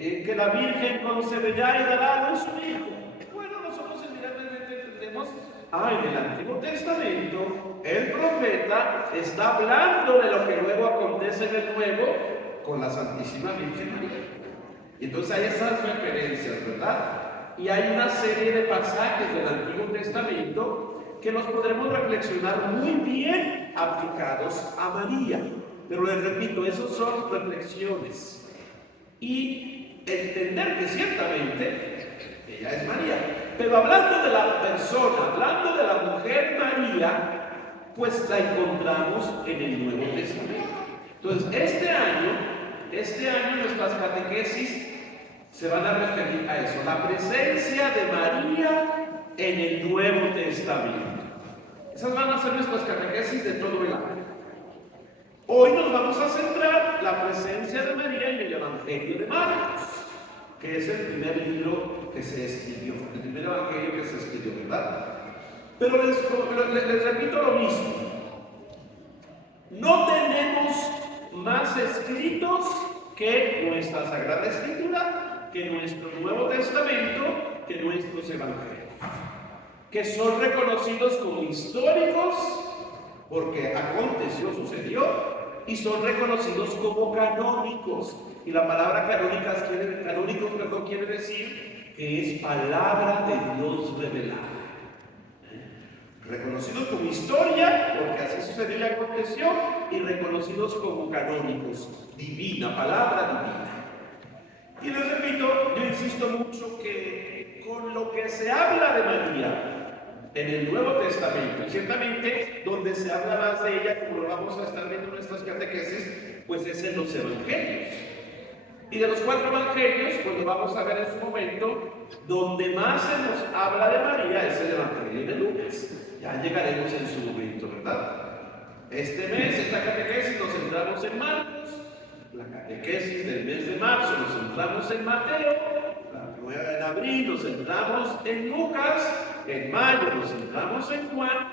que la Virgen concebirá y dará a luz un hijo. Bueno, nosotros inmediatamente entendemos, en el Antiguo Testamento, el profeta está hablando de lo que luego acontece en el Nuevo con la Santísima Virgen María. Y entonces hay esas referencias, ¿verdad? Y hay una serie de pasajes del Antiguo Testamento que los podremos reflexionar muy bien aplicados a María. Pero les repito, esos son reflexiones. Y entender que ciertamente ella es María. Pero hablando de la persona, hablando de la mujer María, pues la encontramos en el Nuevo Testamento. Entonces, este año nuestras catequesis se van a referir a eso, la presencia de María en el Nuevo Testamento. Esas van a ser nuestras catequesis de todo el año. Hoy nos vamos a centrar la presencia de María en el Evangelio de Marcos, que es el primer libro que se escribió, el primer evangelio que se escribió, ¿verdad? Pero les repito lo mismo. No tenemos más escritos que nuestra Sagrada Escritura, que nuestro Nuevo Testamento, que nuestros evangelios, que son reconocidos como históricos, porque aconteció, sucedió, y son reconocidos como canónicos. Y la palabra canónico quiere decir que es palabra de Dios revelada. Reconocidos como historia, porque así sucedió y aconteció, y reconocidos como canónicos, divina, palabra divina. Y les repito, yo insisto mucho que con lo que se habla de María en el Nuevo Testamento, y ciertamente donde se habla más de ella, como lo vamos a estar viendo en nuestras catequesis, pues es en los evangelios. Y de los 4 evangelios, pues lo vamos a ver en su momento, donde más se nos habla de María es el evangelio de Lucas. Ya llegaremos en su momento, ¿verdad? Este mes, esta catequesis, nos centramos en Marcos. La catequesis del mes de marzo nos centramos en Mateo. En abril nos centramos en Lucas. En mayo nos centramos en Juan.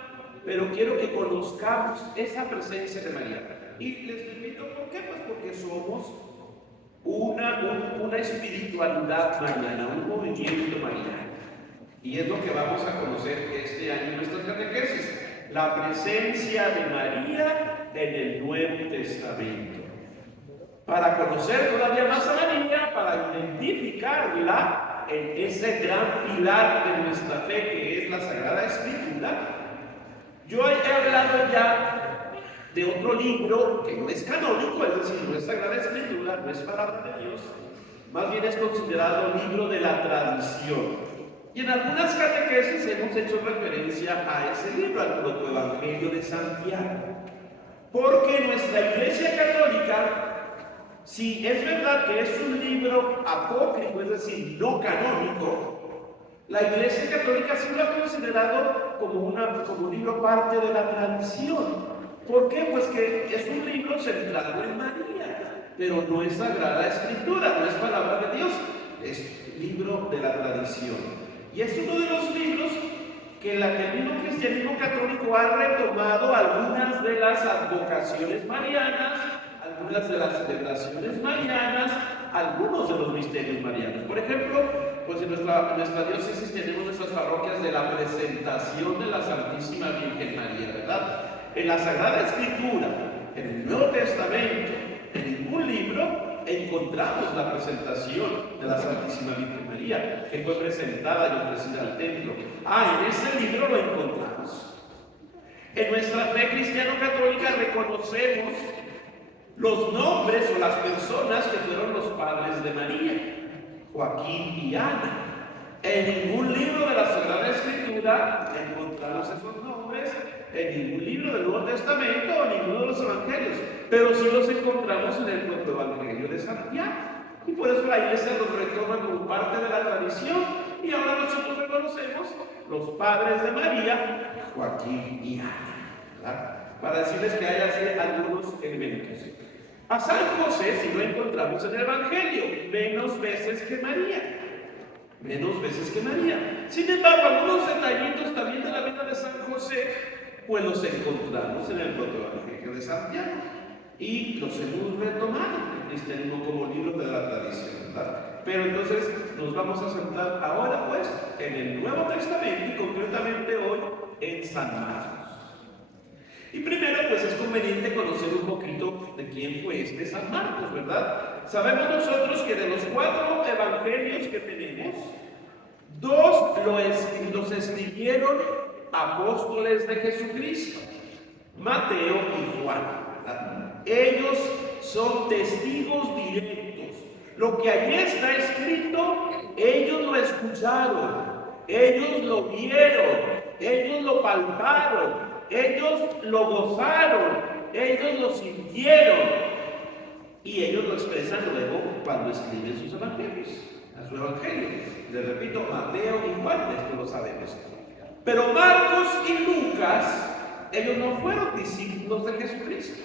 Pero quiero que conozcamos esa presencia de María. Y les repito, ¿por qué? Pues porque somos una espiritualidad mariana, un movimiento mariano. Y es lo que vamos a conocer este año en nuestras catequesis. La presencia de María en el Nuevo Testamento. Para conocer todavía más a María, para identificarla en ese gran pilar de nuestra fe que es la Sagrada Escritura. Yo he hablado ya de otro libro que no es canónico, es decir, no es Sagrada Escritura, no es palabra de Dios, más bien es considerado libro de la tradición. Y en algunas catequesis hemos hecho referencia a ese libro, al Protoevangelio de Santiago. Porque nuestra Iglesia Católica, si es verdad que es un libro apócrifo, es decir, no canónico, la Iglesia Católica sí lo ha considerado como un libro parte de la tradición. ¿Por qué? Pues que es un libro centrado en María, pero no es Sagrada Escritura, no es palabra de Dios, es libro de la tradición. Y es uno de los libros que el mismo cristianismo católico ha retomado algunas de las advocaciones marianas, algunas de las celebraciones marianas, algunos de los misterios marianos. Por ejemplo, pues en nuestra diócesis tenemos nuestras parroquias de la presentación de la Santísima Virgen María, ¿verdad? En la Sagrada Escritura, en el Nuevo Testamento, en ningún libro encontramos la presentación de la Santísima Virgen María, que fue presentada y ofrecida al templo. En ese libro lo encontramos. En nuestra fe cristiano-católica reconocemos los nombres o las personas que fueron los padres de María, Joaquín y Ana. En ningún libro de la Sagrada Escritura encontramos esos nombres, en ningún libro del Nuevo Testamento o en ninguno de los evangelios, pero sí los encontramos en el Protoevangelio de Santiago. Y por eso la Iglesia los retoma como parte de la tradición, y ahora nosotros reconocemos los padres de María, Joaquín y Ana, ¿verdad? Para decirles que hay así algunos elementos. A San José sí lo encontramos en el Evangelio, menos veces que María. Menos veces que María. Sin embargo, algunos detallitos también de la vida de San José, pues los encontramos en el Protoevangelio de Santiago. Y los hemos retomado en el cristianismo como libro de la tradición, ¿verdad? Pero entonces nos vamos a centrar ahora pues en el Nuevo Testamento y concretamente hoy en San Marcos. Y primero pues es conveniente conocer un poquito de quién fue este San Marcos, ¿verdad? Sabemos nosotros que de los 4 evangelios que tenemos, 2 los escribieron apóstoles de Jesucristo, Mateo y Juan, ¿verdad? Ellos son testigos directos. Lo que allí está escrito, ellos lo escucharon, ellos lo vieron, ellos lo palparon, ellos lo gozaron, ellos lo sintieron y ellos lo expresan luego cuando escriben sus evangelios, a su evangelio. Les repito, Mateo y Juan, esto lo sabemos. Pero Marcos y Lucas, ellos no fueron discípulos de Jesucristo.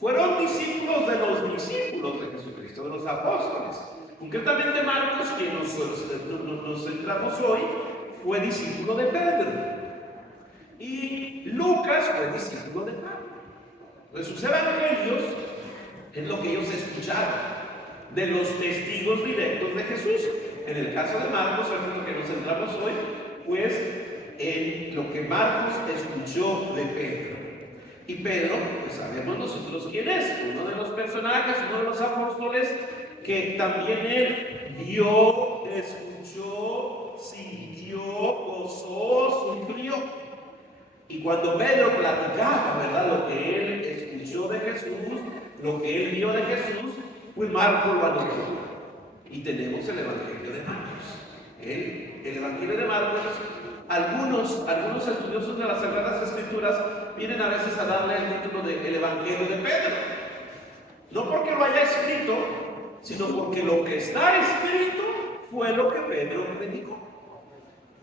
Fueron discípulos de los discípulos de Jesucristo, de los apóstoles. Concretamente Marcos, quien nos centramos hoy, fue discípulo de Pedro. Y Lucas fue discípulo de Pablo. De sus evangelios es lo que ellos escucharon, de los testigos directos de Jesús. En el caso de Marcos, es lo que nos centramos hoy, pues en lo que Marcos escuchó de Pedro. Y Pedro, pues sabemos nosotros quién es, uno de los personajes, uno de los apóstoles que también él vio, escuchó, sintió, gozó, sufrió. Y cuando Pedro platicaba, ¿verdad?, lo que él escuchó de Jesús, lo que él vio de Jesús, pues Marcos lo anotó. Y tenemos el Evangelio de Marcos. El Evangelio de Marcos, algunos estudiosos de las Sagradas Escrituras vienen a veces a darle el título de el Evangelio de Pedro. No porque lo haya escrito, sino porque lo que está escrito fue lo que Pedro predicó.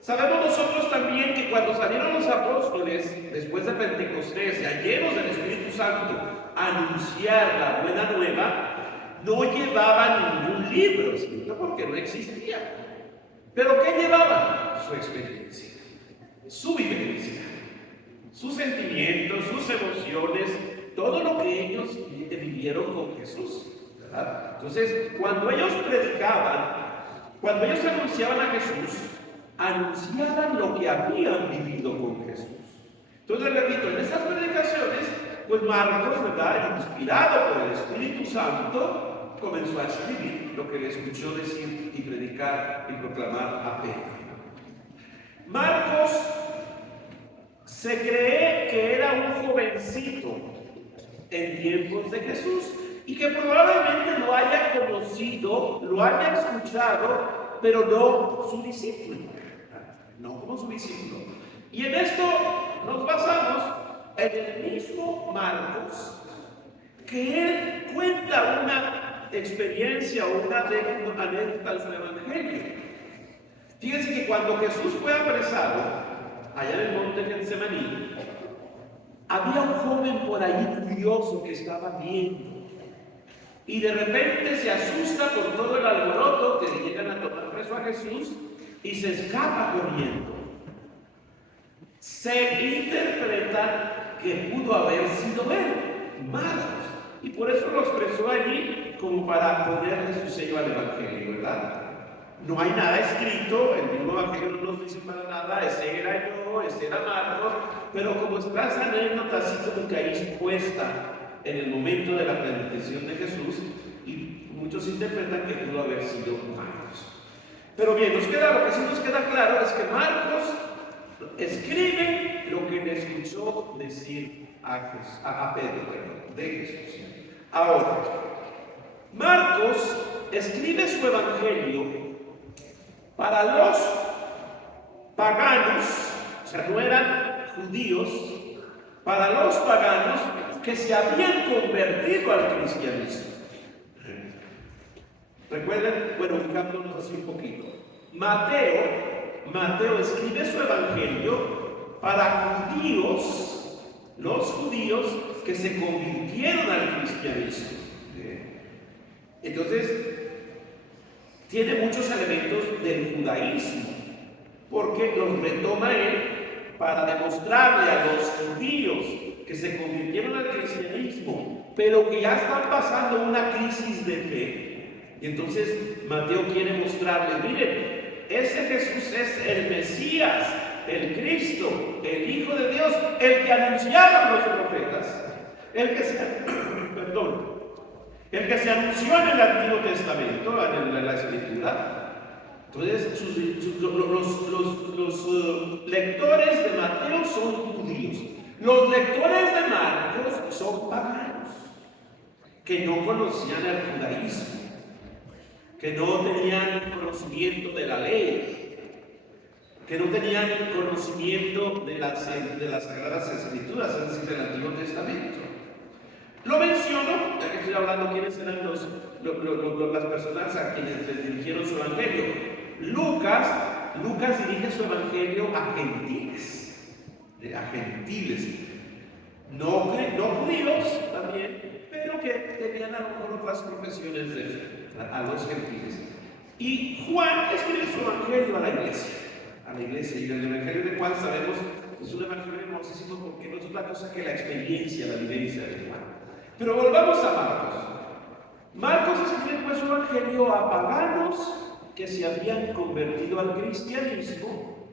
Sabemos nosotros también que cuando salieron los apóstoles después de Pentecostés, ya llenos del Espíritu Santo, a anunciar la buena nueva, no llevaban ningún libro escrito porque no existía. ¿Pero qué llevaban? Su experiencia, su vivencia, sus sentimientos, sus emociones, todo lo que ellos vivieron con Jesús, ¿verdad? Entonces, cuando ellos predicaban, cuando ellos anunciaban a Jesús, anunciaban lo que habían vivido con Jesús. Entonces, repito, en estas predicaciones, pues Marcos, ¿verdad?, inspirado por el Espíritu Santo, comenzó a escribir lo que le escuchó decir y predicar y proclamar a Pedro. Marcos se cree que era un jovencito en tiempos de Jesús y que probablemente lo haya conocido, lo haya escuchado, pero no su discípulo, no como su discípulo. Y en esto nos basamos en el mismo Marcos, que él cuenta una experiencia o una anécdota del Evangelio. Fíjense que cuando Jesús fue apresado allá en el monte Getsemaní, había un joven por allí curioso que estaba viendo y de repente se asusta por todo el alboroto que le llegan a tomar preso a Jesús y se escapa corriendo. Se interpreta que pudo haber sido él, Marcos, y por eso lo expresó allí como para ponerle su sello al Evangelio, ¿verdad? No hay nada escrito, el mismo Evangelio no nos dice para nada, ese era yo, ese era Marcos, pero como está esa anécdota así como que ahí expuesta en el momento de la predicación de Jesús, y muchos interpretan que pudo haber sido Marcos. Pero bien, lo que sí nos queda claro es que Marcos escribe lo que le escuchó decir a Pedro, de Jesús. Ahora, Marcos escribe su evangelio para los paganos, o sea, no eran judíos, para los paganos que se habían convertido al cristianismo. Recuerden, bueno, fijándonos así un poquito. Mateo escribe su evangelio para judíos, los judíos que se convirtieron al cristianismo. Entonces, tiene muchos elementos del judaísmo, porque los retoma él para demostrarle a los judíos que se convirtieron al cristianismo, pero que ya están pasando una crisis de fe, Y entonces Mateo quiere mostrarle, miren, ese Jesús es el Mesías, el Cristo, el Hijo de Dios, el que anunciaban los profetas, el que se anunció en el Antiguo Testamento, en la Escritura. Entonces, los lectores de Mateo son judíos. Los lectores de Marcos son paganos, que no conocían el judaísmo, que no tenían conocimiento de la ley, que no tenían conocimiento de las Sagradas Escrituras, es decir, del Antiguo Testamento. Lo menciono, ya que estoy hablando quiénes eran las personas a quienes les dirigieron su evangelio. Lucas dirige su evangelio a gentiles, no judíos también, pero que tenían a lo mejor otras profesiones de fe, a los gentiles. Y Juan escribe su evangelio a la iglesia, y el evangelio de Juan sabemos es un evangelio hermosísimo porque no es otra cosa que la experiencia, la vivencia de Juan. Pero volvamos a Marcos. Marcos escribe pues su evangelio a paganos que se habían convertido al cristianismo,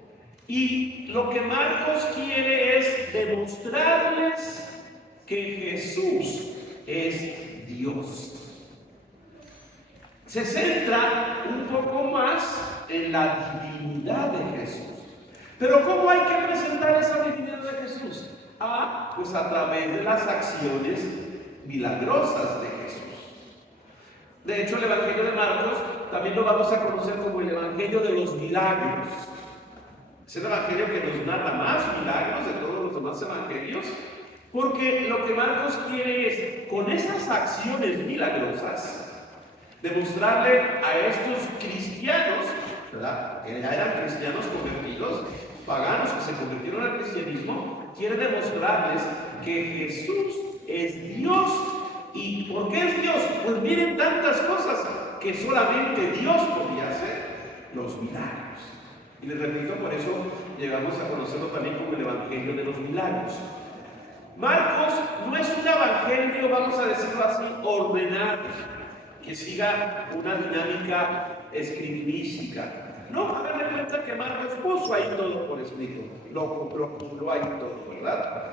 y lo que Marcos quiere es demostrarles que Jesús es Dios. Se centra un poco más en la divinidad de Jesús. Pero ¿cómo hay que presentar esa divinidad de Jesús? Pues a través de las acciones milagrosas de Jesús. De hecho, el Evangelio de Marcos también lo vamos a conocer como el Evangelio de los milagros. Es el Evangelio que nos narra más milagros de todos los demás evangelios, porque lo que Marcos quiere es, con esas acciones milagrosas, demostrarle a estos cristianos, ¿verdad?, que ya eran cristianos convertidos, paganos que se convirtieron al cristianismo, quiere demostrarles que Jesús es Dios. ¿Y por qué es Dios? Pues miren tantas cosas que solamente Dios podía hacer, los milagros. Y les repito, por eso llegamos a conocerlo también como el Evangelio de los milagros. Marcos no es un evangelio, vamos a decirlo así, ordenado, que siga una dinámica escriturística. No, hagan de cuenta que Marcos puso ahí todo por escrito, lo procuró ahí todo, ¿verdad?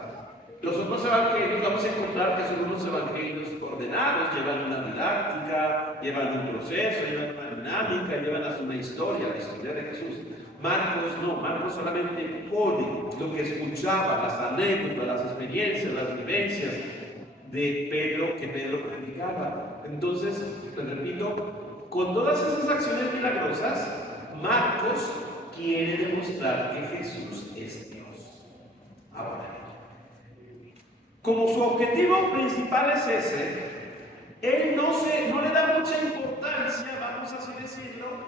Los otros evangelios vamos a encontrar que son unos evangelios ordenados, llevan una didáctica, llevan un proceso, llevan una dinámica, llevan hasta una historia, la historia de Jesús. Marcos no, Marcos solamente pone lo que escuchaba, las anécdotas, las experiencias, las vivencias de Pedro, que Pedro predicaba. Entonces, les repito, con todas esas acciones milagrosas, Marcos quiere demostrar que Jesús es Dios. Ahora, como su objetivo principal es ese, él no le da mucha importancia, vamos a así decirlo,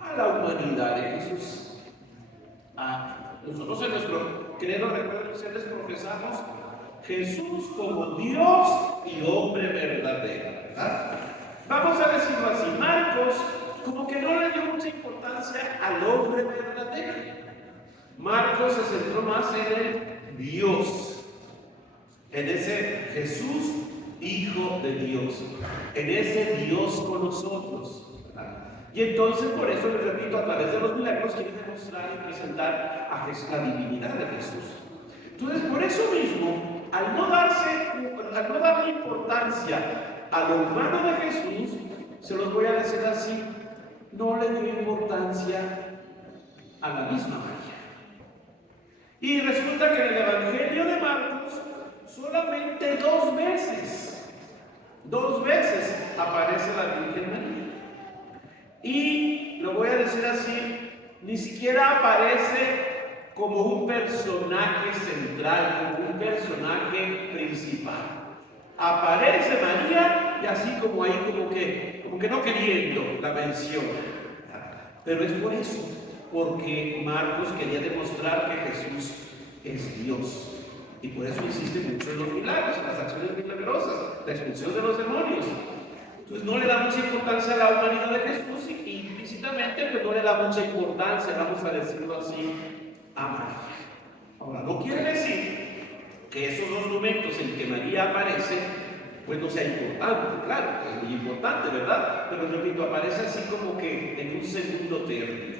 a la humanidad de Jesús. Nosotros en nuestro credo, recuerden ustedes, profesamos Jesús como Dios y hombre verdadero, ¿verdad? Vamos a decirlo así, Marcos como que no le dio mucha importancia al hombre verdadero. Marcos se centró más en el Dios, en ese Jesús, Hijo de Dios, en ese Dios con nosotros, ¿verdad? Y entonces, por eso les repito, a través de los milagros quiere demostrar y presentar a Jesús, la divinidad de Jesús. Entonces, por eso mismo, al no darle importancia a lo humano de Jesús, se los voy a decir así, no le dio importancia a la misma María. Y resulta que en el Evangelio de Marcos, solamente dos veces aparece la Virgen María. Y lo voy a decir así, ni siquiera aparece como un personaje central, como un personaje principal. Aparece María y así como ahí, como que no queriendo la mención. Pero es por eso, porque Marcos quería demostrar que Jesús es Dios. Y por eso insiste mucho en los milagros, en las acciones milagrosas, la expulsión de los demonios. Entonces no le da mucha importancia a la humanidad de Jesús y implícitamente pues no le da mucha importancia, vamos a decirlo así, a María. Ahora, no quiere decir que esos dos momentos en que María aparece pues no sea importante, claro, es muy importante, ¿verdad? Pero repito, aparece así como que en un segundo término.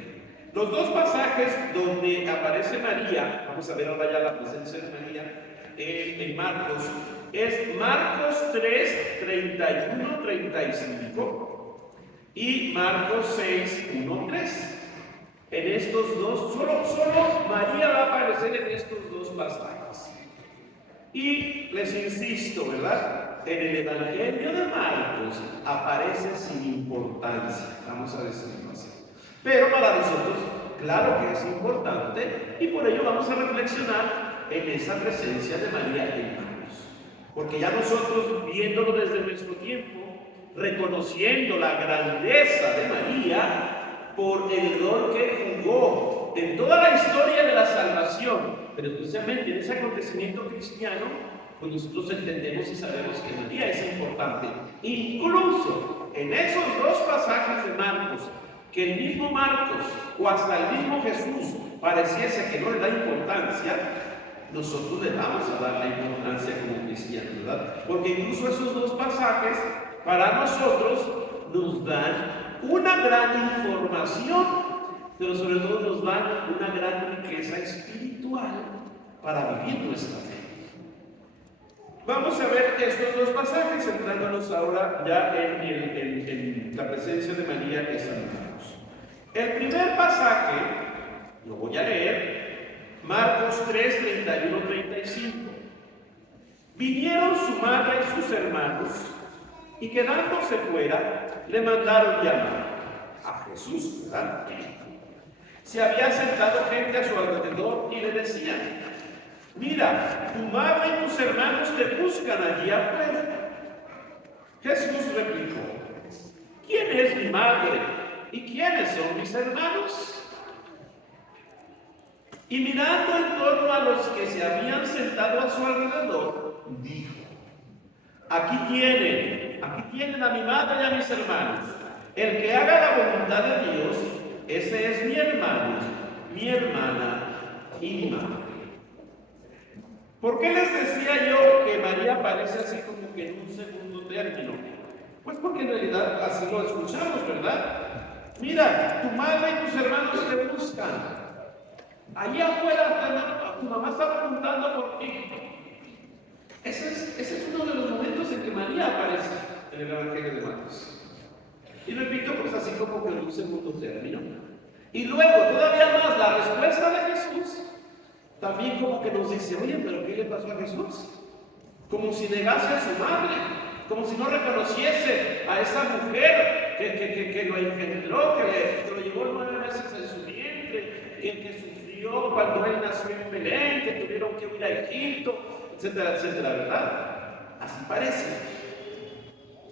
Los dos pasajes donde aparece María, vamos a ver ahora ya la presencia de María en Marcos, es Marcos 3, 31, 35 y Marcos 6, 1, 3. En estos dos, solo María va a aparecer en estos dos pasajes. Y les insisto, ¿verdad? En el Evangelio de Marcos aparece sin importancia, vamos a decirlo así. Pero para nosotros, claro que es importante, y por ello vamos a reflexionar en esa presencia de María en Marcos. Porque ya nosotros, viéndolo desde nuestro tiempo, reconociendo la grandeza de María por el rol que jugó en toda la historia de la salvación, pero especialmente en ese acontecimiento cristiano, pues nosotros entendemos y sabemos que María es importante. Incluso en esos dos pasajes de Marcos, que el mismo Marcos o hasta el mismo Jesús pareciese que no le da importancia, nosotros le vamos a dar la importancia como cristianos, ¿verdad? Porque incluso esos dos pasajes para nosotros nos dan una gran información, pero sobre todo nos dan una gran riqueza espiritual para vivir nuestra fe. Vamos a ver estos dos pasajes, centrándonos ahora ya en la presencia de María que San Marcos. El primer pasaje, lo voy a leer, Marcos 3, 31, 35. Vinieron su madre y sus hermanos, y quedándose fuera, le mandaron llamar a Jesús, ¿verdad? Se había sentado gente a su alrededor y le decían: mira, tu madre y tus hermanos te buscan allí afuera. Jesús replicó: ¿quién es mi madre y quiénes son mis hermanos? Y mirando en torno a los que se habían sentado a su alrededor, dijo: aquí tienen a mi madre y a mis hermanos. El que haga la voluntad de Dios, ese es mi hermano, mi hermana y mi madre. ¿Por qué les decía yo que María aparece así como que en un segundo término? Pues porque en realidad así lo escuchamos, ¿verdad? Mira, tu madre y tus hermanos te buscan. Allí afuera tu mamá está preguntando por ti. Ese es uno de los momentos en que María aparece en el Evangelio de Marcos. Y repito, pues así como que en un segundo término. Y luego, todavía más, la respuesta de Jesús también como que nos dice: oye, ¿pero qué le pasó a Jesús? Como si negase a su madre, como si no reconociese a esa mujer que lo engendró, que lo llevó 9 meses en su vientre, que sufrió cuando él nació en Belén, que tuvieron que huir a Egipto, etcétera, etcétera, ¿verdad? Así parece,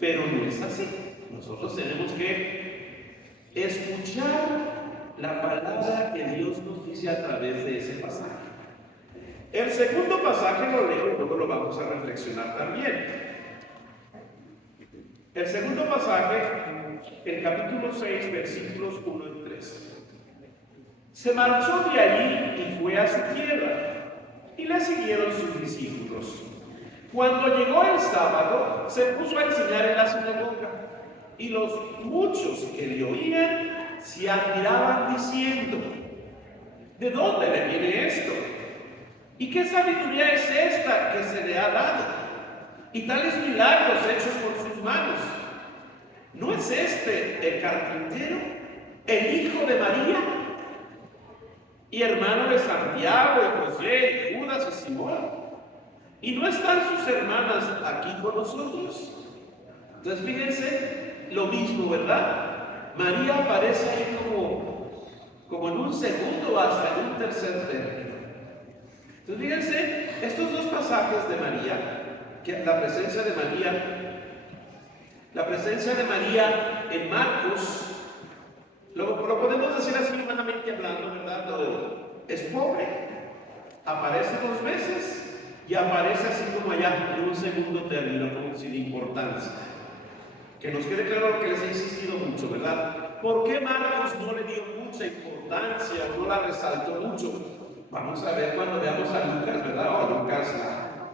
pero no es así. Nosotros tenemos que escuchar la palabra que Dios nos dice a través de ese pasaje. El segundo pasaje lo leo y luego lo vamos a reflexionar también. El segundo pasaje, el capítulo 6, versículos 1 y 3. Se marchó de allí y fue a su tierra, y le siguieron sus discípulos. Cuando llegó el sábado, se puso a enseñar en la sinagoga, y los muchos que le oían se admiraban diciendo: ¿de dónde le viene esto? ¿Y qué sabiduría es esta que se le ha dado? Y tales milagros hechos con sus manos. ¿No es este el carpintero, el hijo de María, y hermano de Santiago, y José, y Judas, y Simón? ¿Y no están sus hermanas aquí con nosotros? Entonces fíjense lo mismo, ¿verdad? María aparece ahí como en un segundo hasta en un tercer término. Entonces fíjense, estos dos pasajes de María, que la presencia de María en Marcos, lo podemos decir así humanamente hablando, ¿verdad? Es pobre, aparece 2 veces y aparece así como allá en un segundo término, como sin importancia. Que nos quede claro lo que les he insistido mucho, ¿verdad? ¿Por qué Marcos no le dio mucha importancia, no la resaltó mucho? Vamos a ver cuando veamos a Lucas, ¿verdad? O a Lucas,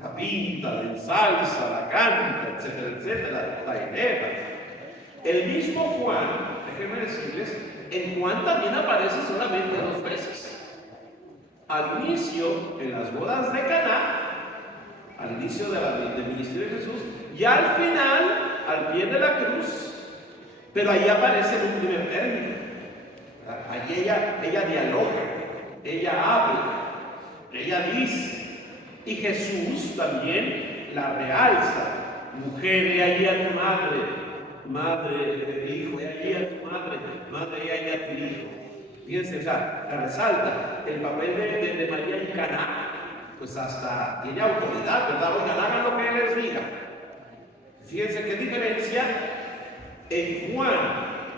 la la pinta, la ensalza, la canta, etcétera, etcétera, la eleva. El mismo Juan, déjenme decirles, en Juan también aparece solamente 2 veces. Al inicio, en las bodas de Caná, al inicio del ministerio de Jesús, y al final, al pie de la cruz, pero ahí aparece en un primer término. Allí ella dialoga, ella habla, ella dice, y Jesús también la realza. Mujer, he allí a tu madre, madre, hijo, he allí a tu madre, madre, he allí a tu hijo. Fíjense, o sea, la resalta el papel de María en Caná, pues hasta tiene autoridad, ¿verdad? Oigan, hagan lo que Él les diga. Fíjense qué diferencia. En Juan,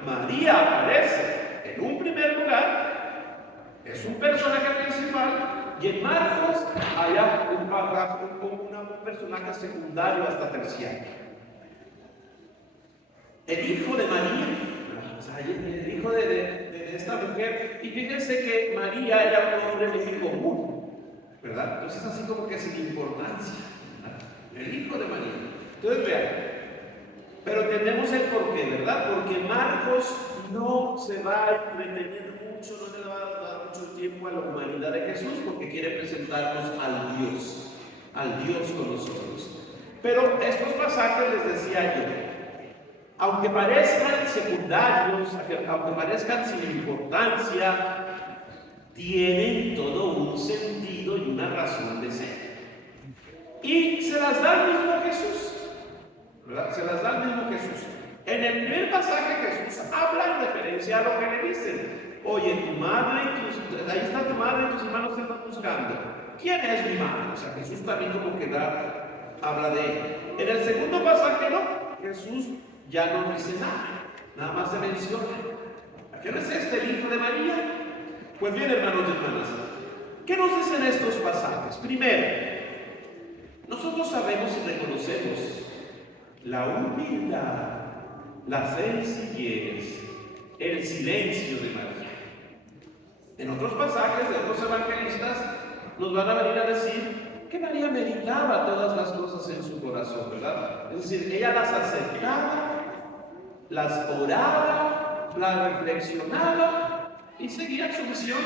María aparece en un primer lugar, es un personaje principal, y en Marcos hay un personaje secundario hasta terciario. El hijo de María, o sea, el hijo de esta mujer, y fíjense que María era un hombre muy común, ¿verdad? Entonces así como que sin importancia, ¿verdad? El hijo de María. Entonces vean, pero entendemos el porqué, ¿verdad? Porque Marcos no se va a entretener mucho, no le va a dar mucho tiempo a la humanidad de Jesús, porque quiere presentarnos al Dios con nosotros. Pero estos pasajes, les decía yo, aunque parezcan secundarios, aunque parezcan sin importancia, tienen todo un sentido y una razón de ser. Y se las da el mismo Jesús, ¿verdad? Se las da el mismo Jesús. En el primer pasaje Jesús habla en referencia a lo que le dicen. Oye, tu madre, ahí está tu madre y tus hermanos te están buscando. ¿Quién es mi madre? O sea, Jesús también como que habla de ella. En el segundo pasaje no, Jesús ya no dice nada más se menciona. ¿A qué no es este el hijo de María? Pues bien, hermanos y hermanas, ¿qué nos dicen estos pasajes? Primero, nosotros sabemos y reconocemos la humildad, la sencillez, el silencio de María. En otros pasajes de otros evangelistas nos van a venir a decir que María meditaba todas las cosas en su corazón, ¿verdad? Es decir, ella las aceptaba, las oraba, las reflexionaba y seguía su misión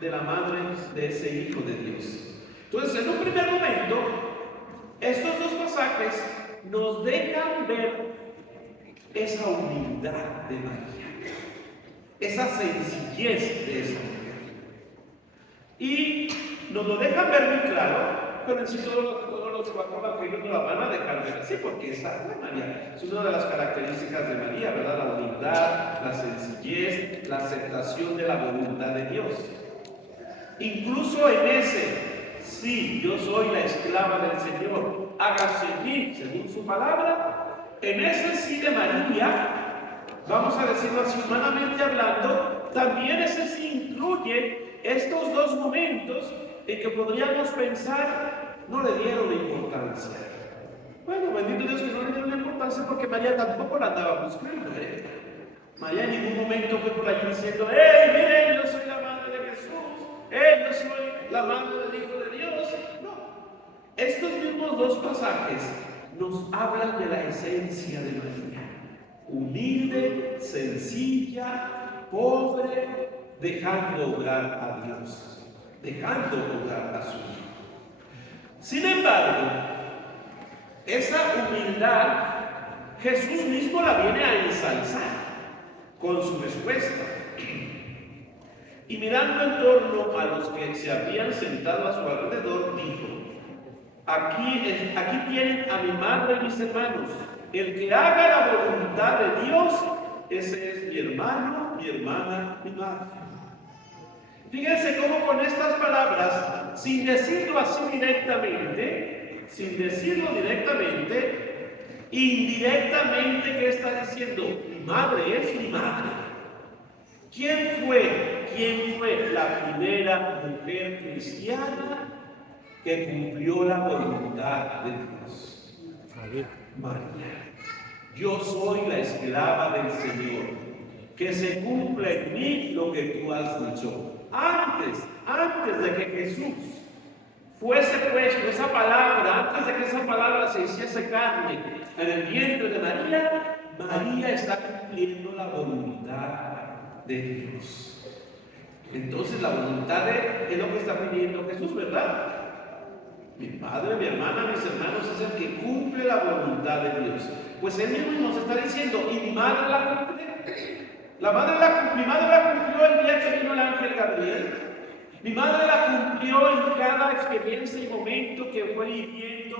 de la madre de ese hijo de Dios. Entonces, en un primer momento, estos 2 pasajes nos dejan ver esa humildad de María, esa sencillez de esa mujer. Y nos lo dejan ver muy claro, pero en sí todos los 4 evangelios nos la van a dejar ver así, porque esa es María. Es una de las características de María, ¿verdad? La humildad, la sencillez, la aceptación de la voluntad de Dios. Incluso en ese, sí, yo soy la esclava del Señor, hágase en mí según su palabra, en ese sí de María, vamos a decirlo así humanamente hablando, también ese sí incluye estos 2 momentos en que podríamos pensar, no le dieron importancia. Bueno, bendito Dios que no le dieron importancia porque María tampoco la andaba buscando, ¿eh? María en ningún momento fue por allí diciendo, ¡hey, miren, yo soy la madre de Jesús! ¡Hey, yo soy la madre del Hijo de Dios! No. Estos mismos 2 pasajes nos hablan de la esencia de María. Humilde, sencilla, pobre, dejando obrar a Dios, dejando obrar a su Hijo. Sin embargo, esa humildad Jesús mismo la viene a ensalzar con su respuesta. Y mirando en torno a los que se habían sentado a su alrededor, dijo, aquí tienen a mi madre y mis hermanos. El que haga la voluntad de Dios, ese es mi hermano, mi hermana, mi madre. Fíjense cómo con estas palabras, sin decirlo así directamente, indirectamente, ¿qué está diciendo? Mi madre es mi madre. ¿Quién fue la primera mujer cristiana que cumplió la voluntad de Dios? María. Yo soy la esclava del Señor, que se cumpla en mí lo que tú has dicho. Antes de que Jesús fuese puesto esa palabra, antes de que esa palabra se hiciese carne en el vientre de María, María está cumpliendo la voluntad de Dios. Entonces la voluntad es lo que está pidiendo Jesús, ¿verdad? Mi padre, mi hermana, mis hermanos es el que cumple la voluntad de Dios. Pues él mismo nos está diciendo, y mi madre la cumple. Mi madre la cumplió el día que vino el ángel Gabriel. Mi madre la cumplió en cada experiencia y momento que fue viviendo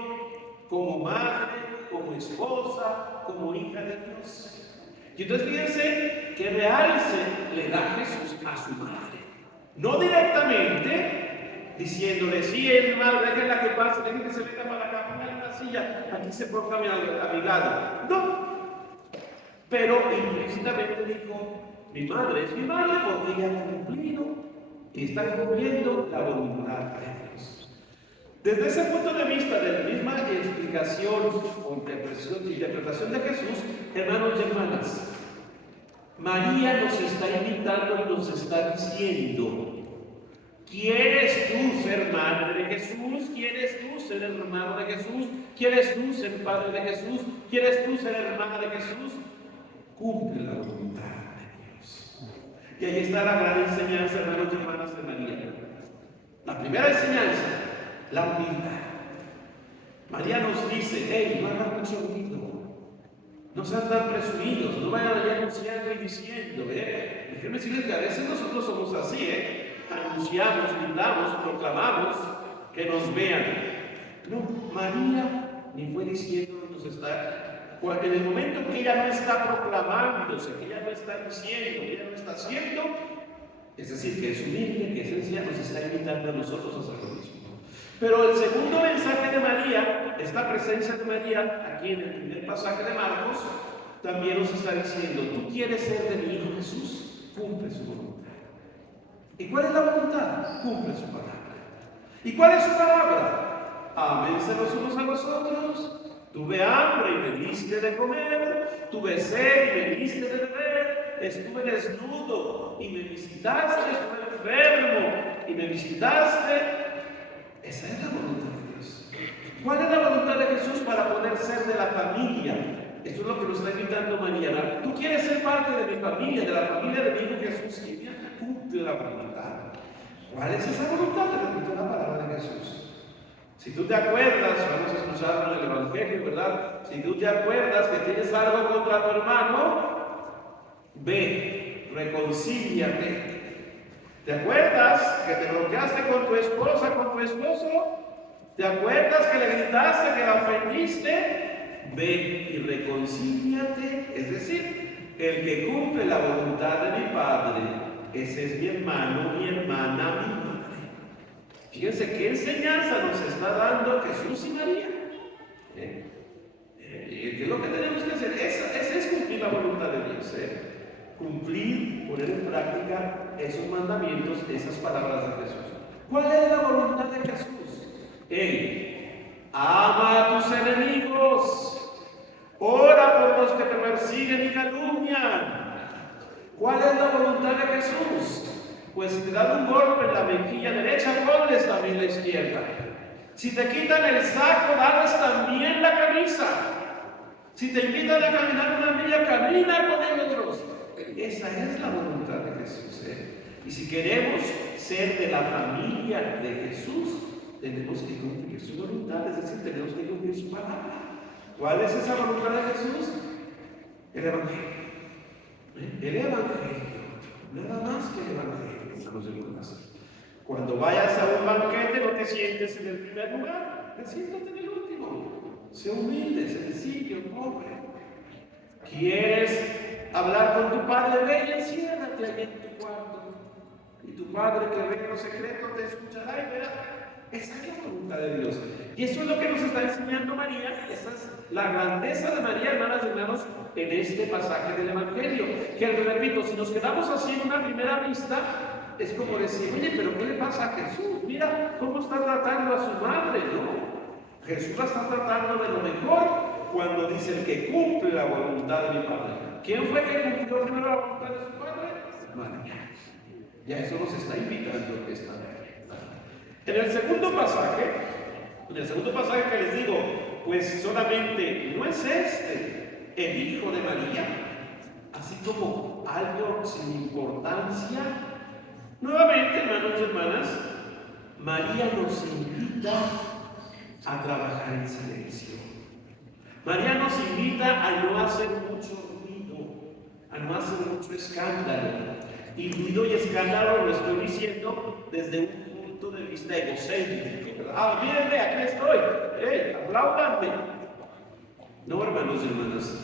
como madre, como esposa, como hija de Dios. Y entonces fíjense que realce le da Jesús a su madre. No directamente diciéndole, sí, hermano, déjenla que pase, dejen que se venga para acá, pongan una silla, aquí se ponga a mi lado. No. Pero implícitamente dijo, mi madre es mi madre porque ella ha cumplido y está cumpliendo la voluntad de Dios. Desde ese punto de vista de la misma explicación o interpretación de Jesús, hermanos y hermanas, María nos está invitando y nos está diciendo, ¿quieres tú ser madre de Jesús? ¿Quieres tú ser hermano de Jesús? ¿Quieres tú ser padre de Jesús? ¿Quieres tú ser hermana de Jesús? Cumple la voluntad de Dios. Y ahí está la gran enseñanza, hermanos y hermanas de María. La primera enseñanza, la humildad. María nos dice, hey, no hagan mucho ruido, no sean tan presumidos, no vayan allá anunciando y diciendo, déjenme decirles que a veces nosotros somos así, anunciamos, gritamos, proclamamos que nos vean. No, María ni fue diciendo, nos está. Porque en el momento que ella no está proclamándose, que ella no está diciendo, que ella no está haciendo, es decir, que es humilde, que es sencilla, nos está invitando a nosotros a hacer lo mismo. Pero el segundo mensaje de María, esta presencia de María, aquí en el primer pasaje de Marcos, también nos está diciendo, ¿tú quieres ser de mi Hijo Jesús? Cumple su voluntad. ¿Y cuál es la voluntad? Cumple su palabra. ¿Y cuál es su palabra? Ámense los unos a los otros. Tuve hambre y me diste de comer, tuve sed y me diste de beber, estuve desnudo y me visitaste, estuve enfermo y me visitaste. Esa es la voluntad de Dios. ¿Cuál es la voluntad de Jesús para poder ser de la familia? Esto es lo que nos está invitando María. Tú quieres ser parte de mi familia, de la familia de mi Hijo Jesús, y cumple la voluntad. ¿Cuál es esa voluntad? Repito la palabra de Jesús. Si tú te acuerdas, vamos a escucharlo en el Evangelio, ¿verdad? Si tú te acuerdas que tienes algo contra tu hermano, ve, reconcíliate. ¿Te acuerdas que te bloqueaste con tu esposa, con tu esposo? ¿Te acuerdas que le gritaste, que la ofendiste? Ve y reconcíliate. Es decir, el que cumple la voluntad de mi Padre, ese es mi hermano, mi hermana, mi madre. Fíjense qué enseñanza nos está dando Jesús y María. ¿Qué es lo que tenemos que hacer? Esa es cumplir la voluntad de Dios. Cumplir, poner en práctica esos mandamientos, esas palabras de Jesús. ¿Cuál es la voluntad de Jesús? Ama a tus enemigos, ora por los que te persiguen y calumnian. ¿Cuál es la voluntad de Jesús? Pues si te dan un golpe en la mejilla derecha, ponles también la izquierda. Si te quitan el saco, dales también la camisa. Si te invitan a caminar una milla, camina con ellos. Esa es la voluntad de Jesús. Y si queremos ser de la familia de Jesús, tenemos que cumplir su voluntad, es decir, tenemos que cumplir su palabra. ¿Cuál es esa voluntad de Jesús? El Evangelio. El Evangelio. Nada más que el Evangelio. Cuando vayas a un banquete, no te sientes en el primer lugar, te siéntate en el último. Sé humilde, sencillo, pobre. ¿Quieres hablar con tu padre? Ve y enciérrate ahí en tu cuarto. Y tu padre que ve en lo secreto te escuchará y verá. Esa es la voluntad de Dios. Y eso es lo que nos está enseñando María. Esa es la grandeza de María, hermanas y hermanos, en este pasaje del Evangelio. Que, repito, si nos quedamos así en una primera vista, es como decir, oye, pero ¿qué le pasa a Jesús? Mira cómo está tratando a su madre, ¿no? Jesús la está tratando de lo mejor cuando dice el que cumple la voluntad de mi Padre. ¿Quién fue que cumplió primero la voluntad de su Padre? María. Y a eso nos está invitando esta vez. En el segundo pasaje que les digo, pues solamente no es este el hijo de María, así como algo sin importancia. Nuevamente, hermanos y hermanas, María nos invita a trabajar en silencio. María nos invita a no hacer mucho ruido, a no hacer mucho escándalo. Y ruido y escándalo lo estoy diciendo desde un punto de vista egocéntrico, ¿verdad? Ah, mírenme, aquí estoy, apláudanme. No, hermanos y hermanas,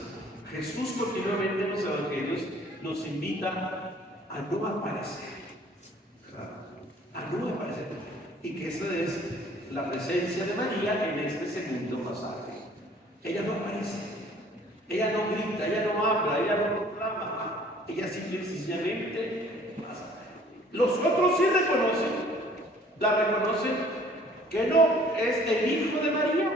Jesús continuamente en los evangelios nos invita a no aparecer, ¿verdad? A no aparecer. Y que esa es la presencia de María en este segundo pasaje. Ella no aparece, ella no grita, ella no habla, ella no proclama, ella simple y sencillamente pasa. Los otros sí la reconocen que no es el hijo de María,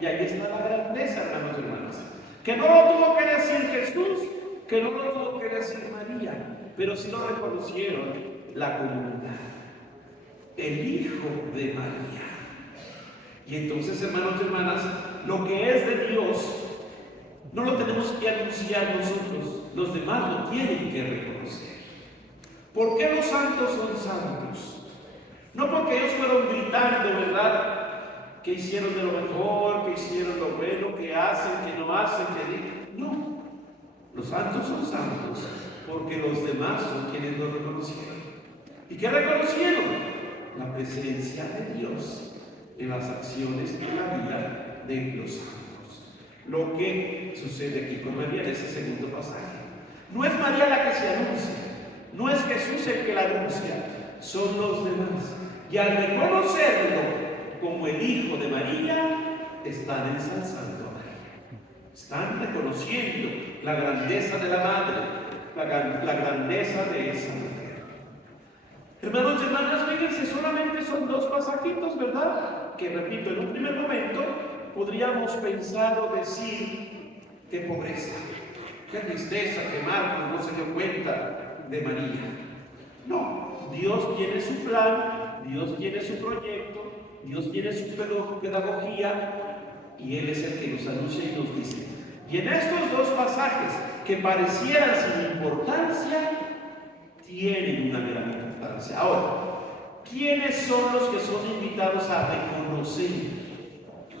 y ahí está la grandeza, hermanos y hermanas. Que no lo tuvo que decir Jesús, que no lo tuvo que decir María, pero sí lo reconocieron la comunidad. El hijo de María. Y entonces, hermanos y hermanas, lo que es de Dios no lo tenemos que anunciar nosotros, los demás lo tienen que reconocer. ¿Por qué los santos son santos? No porque ellos fueron gritando, ¿verdad? Que hicieron de lo mejor, que hicieron lo bueno, que hacen, que no hacen, que dicen. No, los santos son santos porque los demás son quienes lo reconocieron. ¿Y qué reconocieron? La presencia de Dios en las acciones y en la vida de los santos. Lo que sucede aquí con María en ese segundo pasaje. No es María la que se anuncia, no es Jesús el que la anuncia, son los demás. Y al reconocerlo como el hijo de María, están ensalzando a María. Están reconociendo la grandeza de la madre, la grandeza de esa mujer. Hermanos y hermanas, fíjense, solamente son dos pasajitos, ¿verdad? Que repito, en un primer momento podríamos pensar o decir qué pobreza, qué tristeza que Marcos no se dio cuenta de María. No, Dios tiene su plan, Dios tiene su proyecto, Dios tiene su pedagogía y Él es el que nos anuncia y nos dice. Y en estos dos pasajes que parecieran sin importancia, tienen una gran importancia. Ahora, ¿quiénes son los que son invitados a reconocer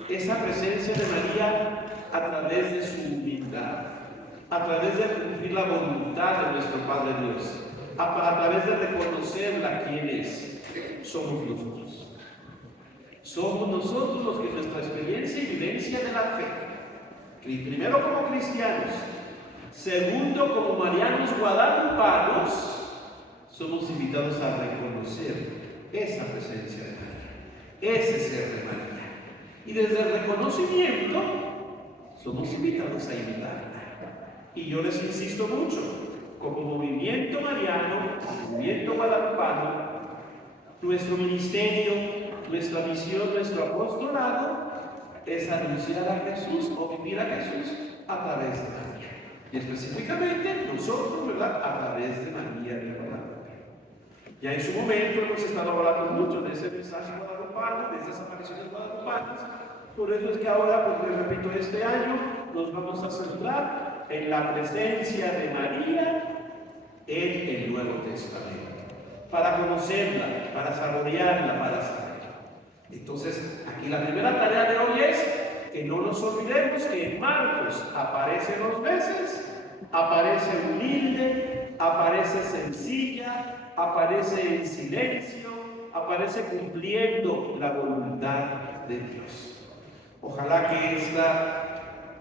esa presencia de María a través de su humildad, a través de cumplir la voluntad de nuestro Padre Dios, a través de reconocerla quién es? Somos nosotros. Somos nosotros los que nuestra experiencia y vivencia de la fe, primero como cristianos, segundo como marianos guadalupanos, somos invitados a reconocer esa presencia de María, ese ser de María. Y desde el reconocimiento somos invitados a imitarla. Y yo les insisto mucho, como movimiento mariano, movimiento guadalupano, nuestro ministerio, nuestra misión, nuestro apostolado es anunciar a Jesús o vivir a Jesús a través de María. Y específicamente nosotros, ¿verdad? A través de María de Guadalupe. Ya en su momento hemos estado hablando mucho de ese mensaje guadalupano, de esas apariciones guadalupanas. Por eso es que ahora, pues les repito, este año nos vamos a centrar en la presencia de María en el Nuevo Testamento, para conocerla, para saborearla, para saberla. Entonces, aquí la primera tarea de hoy es que no nos olvidemos que en Marcos aparece 2 veces, aparece humilde, aparece sencilla, aparece en silencio, aparece cumpliendo la voluntad de Dios. Ojalá que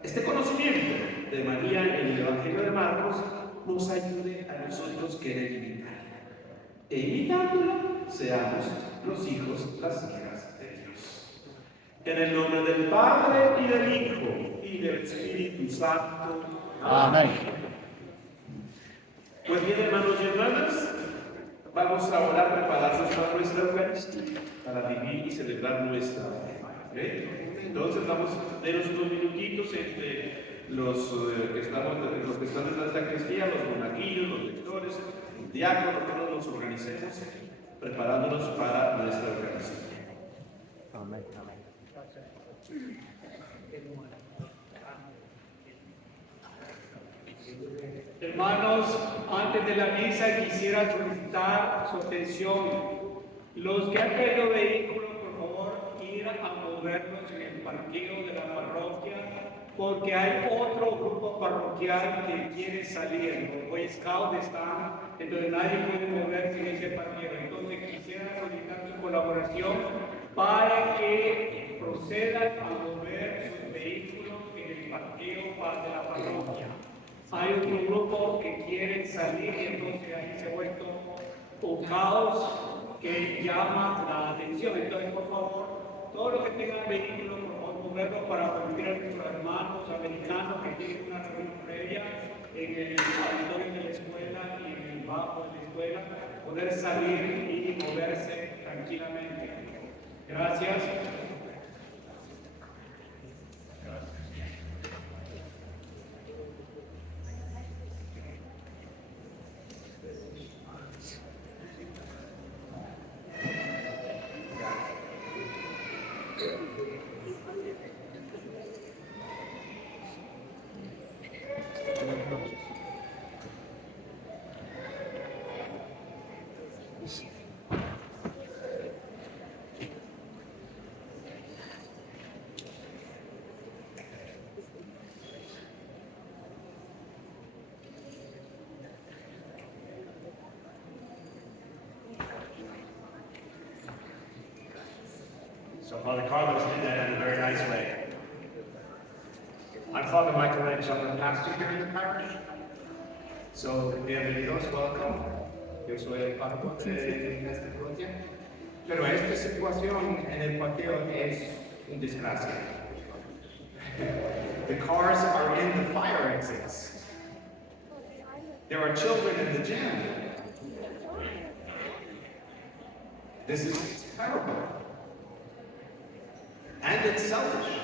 este conocimiento de María en el Evangelio de Marcos nos ayude a nosotros querer imitarla. E imitándola, seamos los hijos, las hijas de Dios. En el nombre del Padre, y del Hijo, y del Espíritu Santo. Amén. Pues bien, hermanos y hermanas, vamos ahora a prepararnos para nuestra Eucaristía, para vivir y celebrar nuestra fe. ¿Okay? Entonces vamos a tener unos minutitos entre los que están en la sacristía, los monaguillos, los lectores, el diácono, que nos organicemos preparándonos para nuestra Eucaristía. Hermanos, antes de la misa quisiera solicitar su atención. Los que han traído vehículos, por favor, ir a moverlos en el parqueo de la parroquia, porque hay otro grupo parroquial que quiere salir. Los Boy Scouts están, entonces nadie puede moverse en ese parqueo. Entonces quisiera solicitar su colaboración para que procedan a mover sus vehículos en el parqueo de la parroquia. Hay otro grupo que quiere salir y entonces ahí se ha vuelto un caos que llama la atención. Entonces, por favor, todos los que tengan vehículos, por favor, moverlos para permitir a nuestros hermanos americanos que tienen una reunión previa en el auditorio de la escuela y en el bajo de la escuela, poder salir y moverse tranquilamente. Gracias. So Father Carlos did that in a very nice way. I'm Father Michael Lynch, I'm the pastor here in the parish. So, bienvenidos, welcome. Yo soy el párroco de esta parroquia. Pero esta situación en el parqueo es una desgracia. The cars are in the fire exits. There are children in the gym. This is terrible. And it's selfish.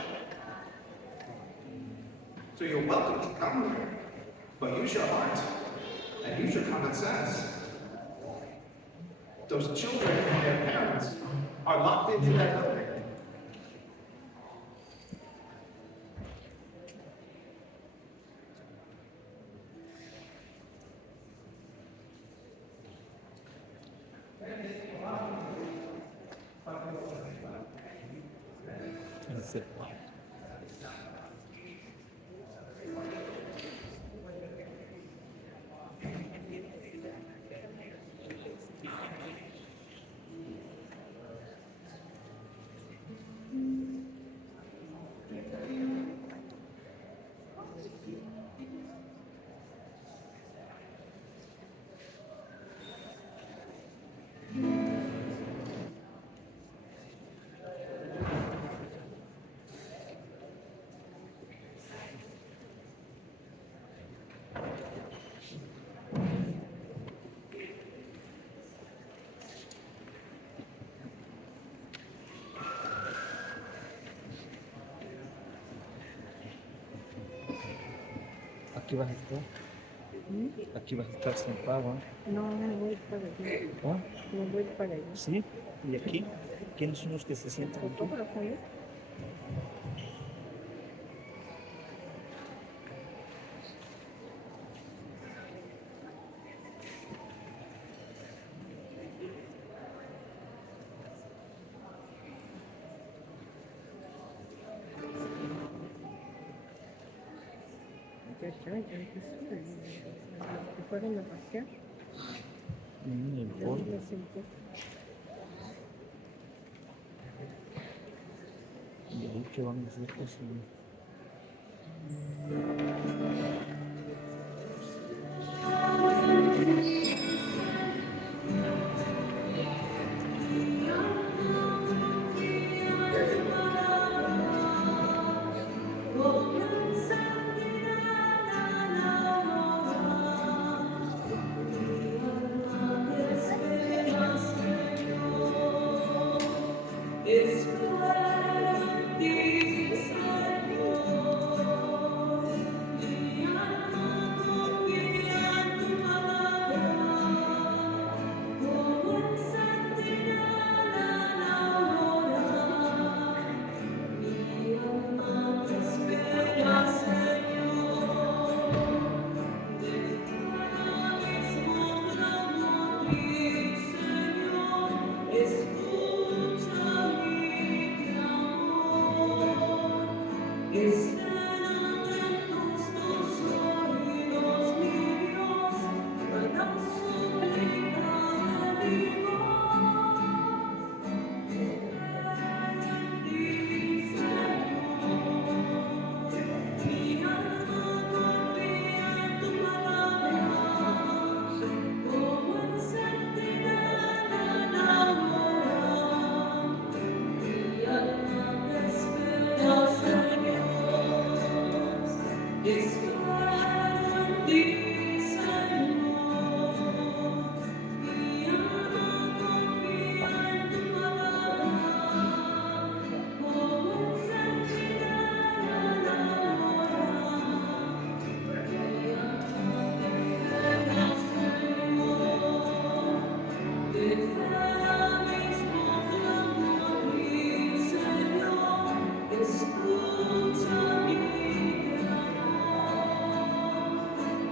So you're welcome to come here, but use your heart and use your common sense. Those children and their parents are locked into that building. Aquí vas a estar. Aquí vas a estar sentado. No, me voy para allá. ¿Ah? Me voy para allá. ¿Sí? ¿Y aquí? ¿Quiénes son los que se sientan aquí? ¿Fotógrafo, no? Ya, que suben. Los que fueron a pasear, No me ya importa. me senté. ¿Y ahí qué van a hacer? Pues,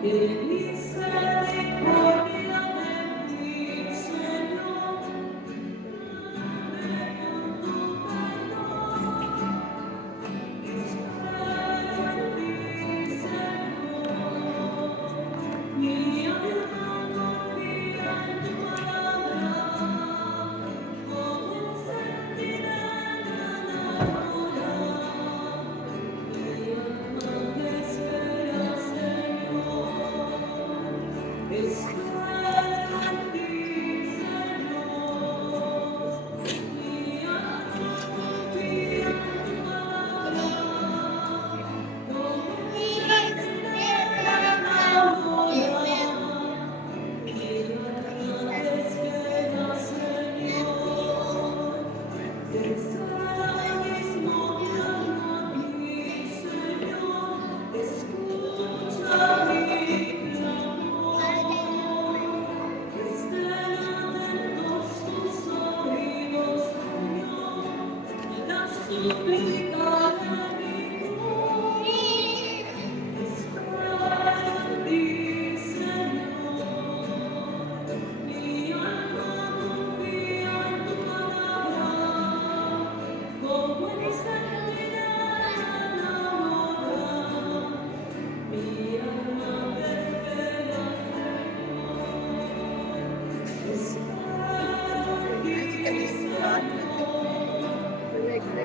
De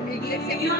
mi iglesia.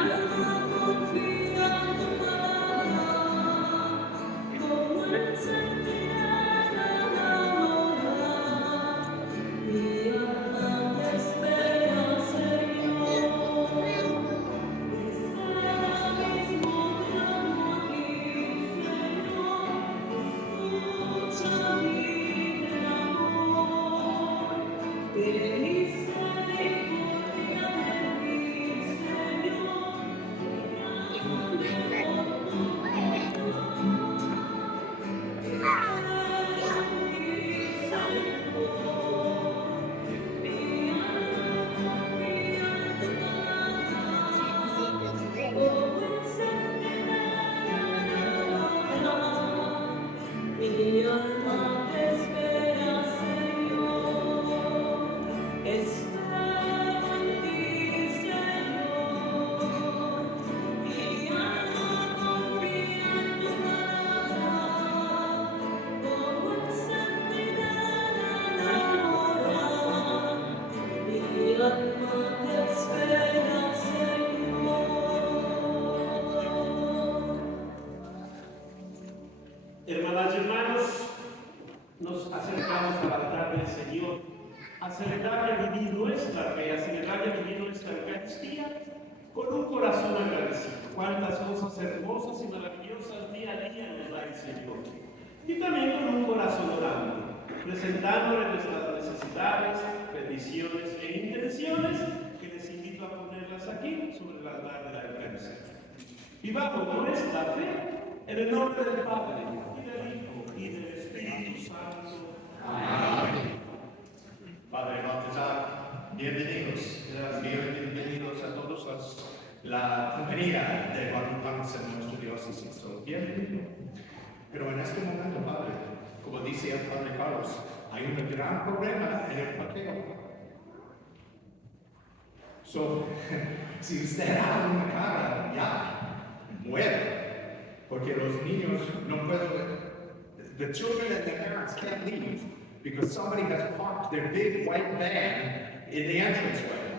Hermanas y hermanos, nos acercamos al altar del Señor a celebrar y a vivir nuestra fe, a celebrar y a vivir nuestra Eucaristía con un corazón agradecido. Cuántas cosas hermosas y maravillosas día a día nos da el Señor. Y también con un corazón orando, presentándole nuestras necesidades, peticiones e intenciones, que les invito a ponerlas aquí sobre el altar de la Eucaristía. Vivamos nuestra fe en el nombre del Padre, y del Hijo, y del Espíritu Santo. Amén. Padre Baltasar, bienvenidos a todos la compañía de Guadalupe en nuestra diócesis. Bienvenido. Pero en este momento, Padre, como dice el Padre Carlos, hay un gran problema en el parqueo. Si usted abre una cara, ya muere. Porque los niños no pueden, the children and their parents can't leave because somebody has parked their big white van in the entranceway.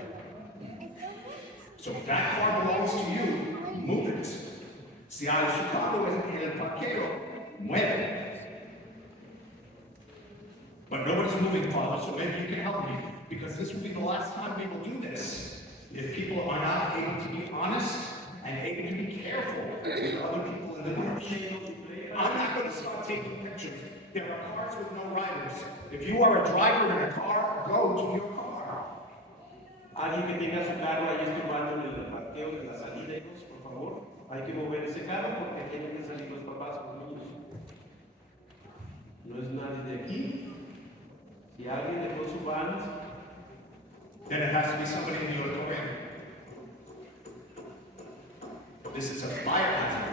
So if that car belongs to you, move it. Si hay su carro en el parqueo, muere. But nobody's moving, Father, so maybe you can help me, because this will be the last time we will do this. If people are not able to be honest and able to be careful with other people in the room. I'm not going to start taking pictures. There are cars with no riders. If you are a driver in a car, go to your car. Alguien que tenga su carro ahí estorbando en el parqueo de la salida, hijos, por favor. Hay que mover ese carro porque tienen que salir los papás con los niños. No es nadie de aquí. Si alguien dejó su van, Then it has to be somebody in the auditorium. This is a fire hazard.